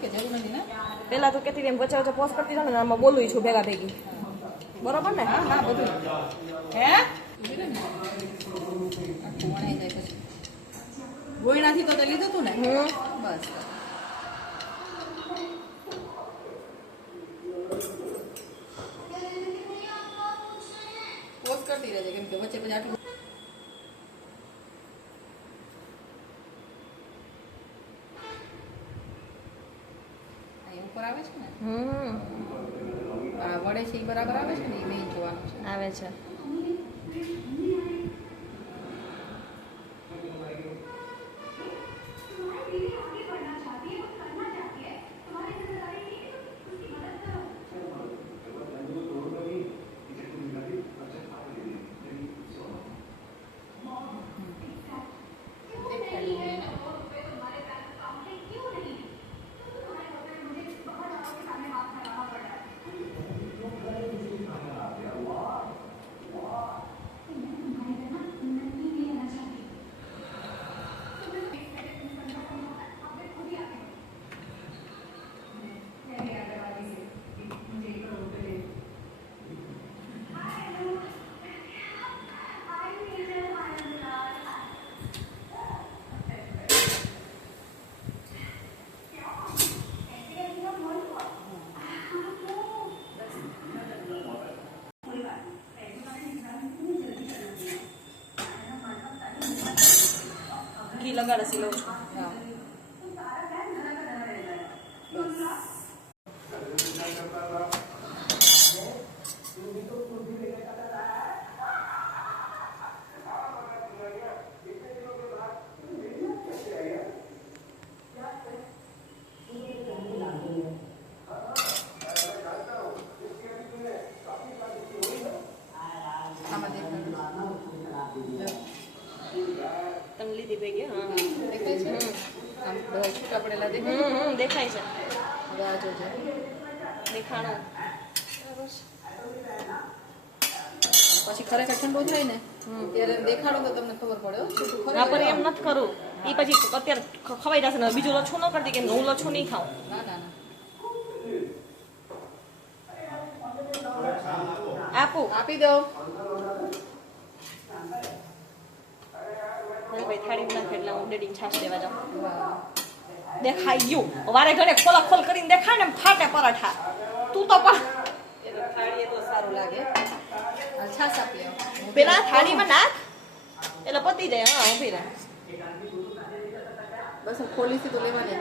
કે જરૂર નથી ને પેલા તો કેતી એમ વચ્ચે વચ્ચે પોઝ કરતી જાવ ને આમાં બોલું છું ભેગા ભેગી બરોબર ને હા હા બધું હે વણાઈ જાય પછી ગોયણાથી તો તે લીધું તું ને બસ પોઝ કરતી રહેજે કેમ કે વચ્ચે પછી આટલું ઉપર આવે છે ને આ વડે છે એ બરાબર આવે છે ને એ મેઇન જોવાનું છે આવે છે ઘી લગાડસી લઉં છું હા આમાં તમે લીધી ભેગી હા દેખાય છે આમ બધા છૂટા પડેલા દેખાય દેખાય છે હવે આ જોજે દેખાણો પછી ખરેખર ઠંડુ થાય ને ત્યારે દેખાડો તો તમને ખબર પડે હો. છૂટું ખરેખર ના પર એમ નથી કરું એ પછી અત્યારે ખવાઈ જશે ને બીજું લચ્છું ન કરતી કે હું લચ્છું નહીં ખાઉં ના ના ના આપું આપી દો ભાઈ થાળી નાખે એટલે હું ડેડી છાશ લેવા જાઉં વાહ. દેખાઈ ગયું વારે ઘડે ખોલા ખોલ કરીને દેખાય ને ફાટે પરાઠા તું તો પણ એ તો થાળી એ તો સારું લાગે આ છાશ આપી આવો. પેલા થાળીમાં નાખ એટલે પતી જાય હા ઉભી રહે બસ ખોલીથી તો લેવાની